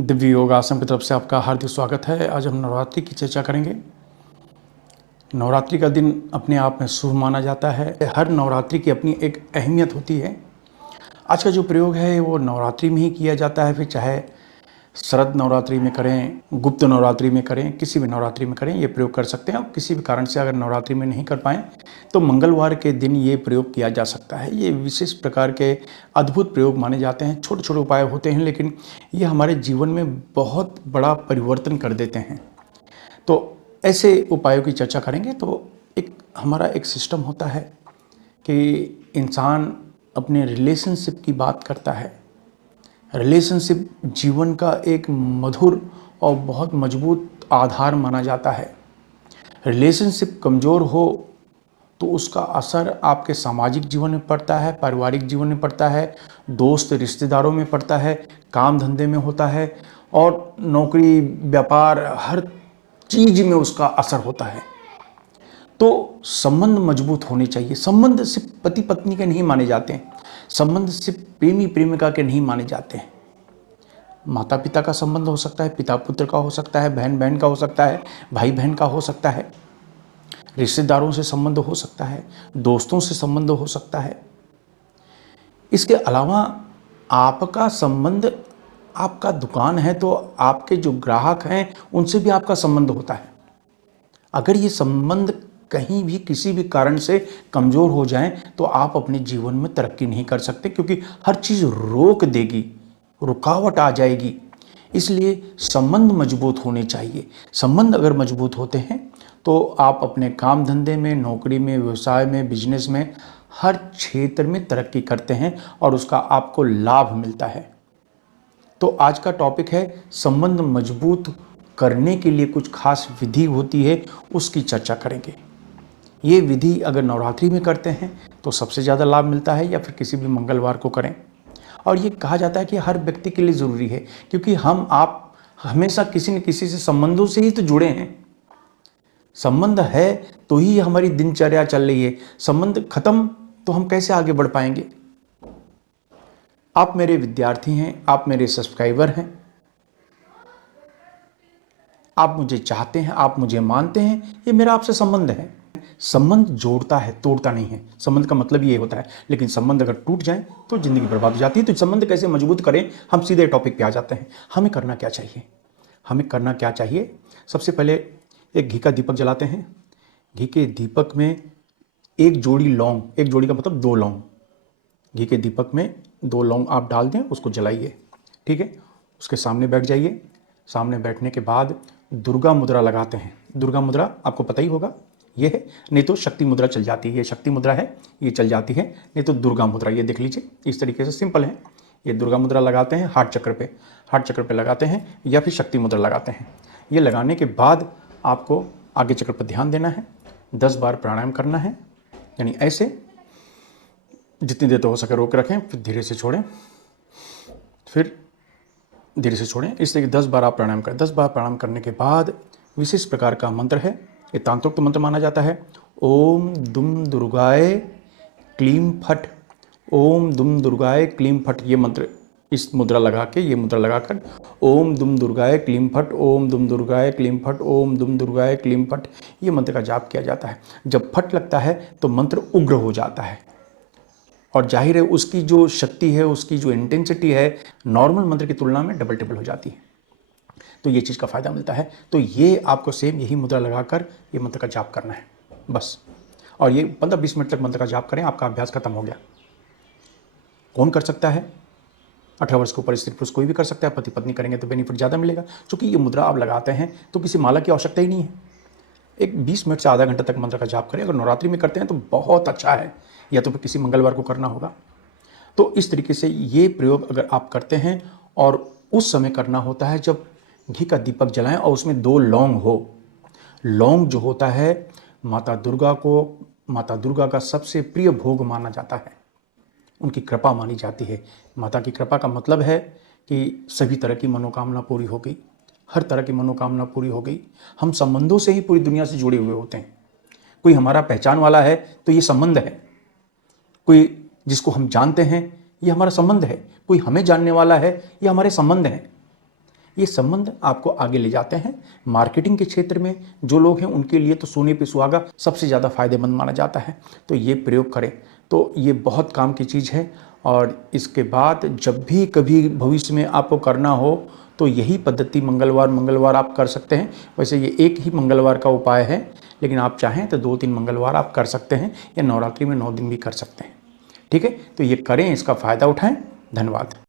दिव्य योग आश्रम की तरफ से आपका हार्दिक स्वागत है। आज हम नवरात्रि की चर्चा करेंगे। नवरात्रि का दिन अपने आप में शुभ माना जाता है। हर नवरात्रि की अपनी एक अहमियत होती है। आज का जो प्रयोग है वो नवरात्रि में ही किया जाता है, फिर चाहे शरद नवरात्रि में करें, गुप्त नवरात्रि में करें, किसी भी नवरात्रि में करें, ये प्रयोग कर सकते हैं। और किसी भी कारण से अगर नवरात्रि में नहीं कर पाएँ तो मंगलवार के दिन ये प्रयोग किया जा सकता है। ये विशेष प्रकार के अद्भुत प्रयोग माने जाते हैं। छोटे छोटे उपाय होते हैं, लेकिन ये हमारे जीवन में बहुत बड़ा परिवर्तन कर देते हैं। तो ऐसे उपायों की चर्चा करेंगे। तो हमारा एक सिस्टम होता है कि इंसान अपने रिलेशनशिप की बात करता है। रिलेशनशिप जीवन का एक मधुर और बहुत मजबूत आधार माना जाता है। रिलेशनशिप कमज़ोर हो तो उसका असर आपके सामाजिक जीवन में पड़ता है, पारिवारिक जीवन में पड़ता है, दोस्त रिश्तेदारों में पड़ता है, काम धंधे में होता है और नौकरी व्यापार हर चीज़ में उसका असर होता है। तो संबंध मजबूत होने चाहिए। संबंध सिर्फ पति पत्नी के नहीं माने जाते हैं, संबंध सिर्फ प्रेमी प्रेमिका के नहीं माने जाते हैं। माता पिता का संबंध हो सकता है, पिता पुत्र का हो सकता है, बहन बहन का हो सकता है, भाई बहन का हो सकता है, रिश्तेदारों से संबंध हो सकता है, दोस्तों से संबंध हो सकता है। इसके अलावा आपका संबंध, आपका दुकान है तो आपके जो ग्राहक हैं उनसे भी आपका संबंध होता है। अगर ये संबंध कहीं भी किसी भी कारण से कमज़ोर हो जाएं तो आप अपने जीवन में तरक्की नहीं कर सकते, क्योंकि हर चीज़ रोक देगी, रुकावट आ जाएगी। इसलिए संबंध मजबूत होने चाहिए। संबंध अगर मजबूत होते हैं तो आप अपने काम धंधे में, नौकरी में, व्यवसाय में, बिजनेस में, हर क्षेत्र में तरक्की करते हैं और उसका आपको लाभ मिलता है। तो आज का टॉपिक है संबंध मजबूत करने के लिए कुछ खास विधि होती है, उसकी चर्चा करेंगे। ये विधि अगर नवरात्रि में करते हैं तो सबसे ज़्यादा लाभ मिलता है, या फिर किसी भी मंगलवार को करें। और ये कहा जाता है कि हर व्यक्ति के लिए ज़रूरी है, क्योंकि हम आप हमेशा किसी न किसी से संबंधों से ही तो जुड़े हैं। संबंध है तो ही हमारी दिनचर्या चल रही है। संबंध खत्म तो हम कैसे आगे बढ़ पाएंगे। आप मेरे विद्यार्थी हैं, आप मेरे सब्सक्राइबर हैं, आप मुझे चाहते हैं, आप मुझे मानते हैं, ये मेरा आपसे संबंध है। संबंध जोड़ता है, तोड़ता नहीं है। संबंध का मतलब ये होता है। लेकिन संबंध अगर टूट जाए तो जिंदगी बर्बाद हो जाती है। तो संबंध कैसे मजबूत करें, हम सीधे टॉपिक पे आ जाते हैं। हमें करना क्या चाहिए? हमें करना क्या चाहिए? सबसे पहले एक घी का दीपक जलाते हैं। घी के दीपक में एक जोड़ी लौंग, एक जोड़ी का मतलब 2 लौंग, घी के दीपक में 2 लौंग आप डाल दें, उसको जलाइए। ठीक है, उसके सामने बैठ जाइए। सामने बैठने के बाद दुर्गा मुद्रा लगाते हैं। दुर्गा मुद्रा आपको पता ही होगा, ये है। नहीं तो शक्ति मुद्रा चल जाती है, ये शक्ति मुद्रा है, ये चल जाती है। नहीं तो दुर्गा मुद्रा, ये देख लीजिए, इस तरीके से सिंपल है। ये दुर्गा मुद्रा लगाते हैं हार्ट चक्र पे, हार्ट चक्र पे लगाते हैं, या फिर शक्ति मुद्रा लगाते हैं। ये लगाने के बाद आपको आगे चक्र पर ध्यान देना है। 10 बार प्राणायाम करना है, यानी ऐसे जितनी देर तो हो सके रोक रखें, फिर धीरे से छोड़ें, फिर धीरे से छोड़ें। इस तरीके 10 बार आप प्राणायाम करें। 10 बार प्राणायाम करने के बाद विशेष प्रकार का मंत्र है, ये तांत्रिक मंत्र माना जाता है। ओम दुम दुर्गाय क्लीम फट, ओम दुम दुर्गाय क्लीम फट। ये मंत्र, इस मुद्रा लगा के, ये मुद्रा लगाकर ओम दुम दुर्गाय क्लीम फट, ओम दुम दुर्गाय क्लीम फट, ओम दुम दुर्गाय क्लीम फट, ये मंत्र का जाप किया जाता है। जब फट लगता है तो मंत्र उग्र हो जाता है, और जाहिर है उसकी जो शक्ति है, उसकी जो इंटेंसिटी है, नॉर्मल मंत्र की तुलना में डबल टिबल हो जाती है। तो ये चीज़ का फायदा मिलता है। तो ये आपको सेम यही मुद्रा लगाकर ये मंत्र का जाप करना है बस। और ये 15-20 मिनट तक मंत्र का जाप करें, आपका अभ्यास खत्म हो गया। कौन कर सकता है? 18 वर्ष के ऊपर स्त्री पुरुष कोई भी कर सकता है। पति पत्नी करेंगे तो बेनिफिट ज़्यादा मिलेगा, क्योंकि ये मुद्रा आप लगाते हैं तो किसी माला की आवश्यकता ही नहीं है। एक 20 मिनट से आधा घंटा तक मंत्र का जाप करें। अगर नवरात्रि में करते हैं तो बहुत अच्छा है, या तो फिर किसी मंगलवार को करना होगा। तो इस तरीके से ये प्रयोग अगर आप करते हैं, और उस समय करना होता है जब घी का दीपक जलाएं और उसमें 2 लौंग हो। लौंग जो होता है माता दुर्गा को, माता दुर्गा का सबसे प्रिय भोग माना जाता है, उनकी कृपा मानी जाती है। माता की कृपा का मतलब है कि सभी तरह की मनोकामना पूरी हो गई, हर तरह की मनोकामना पूरी हो गई। हम संबंधों से ही पूरी दुनिया से जुड़े हुए होते हैं। कोई हमारा पहचान वाला है तो ये संबंध है, कोई जिसको हम जानते हैं ये हमारा संबंध है, कोई हमें जानने वाला है ये हमारे संबंध हैं। ये संबंध आपको आगे ले जाते हैं। मार्केटिंग के क्षेत्र में जो लोग हैं उनके लिए तो सोने पे सुहागा सबसे ज़्यादा फायदेमंद माना जाता है। तो ये प्रयोग करें तो ये बहुत काम की चीज़ है। और इसके बाद जब भी कभी भविष्य में आपको करना हो तो यही पद्धति मंगलवार आप कर सकते हैं। वैसे ये एक ही मंगलवार का उपाय है, लेकिन आप चाहें तो 2-3 मंगलवार आप कर सकते हैं, या नवरात्रि में 9 दिन भी कर सकते हैं। ठीक है, तो ये करें, इसका फ़ायदा उठाएं। धन्यवाद।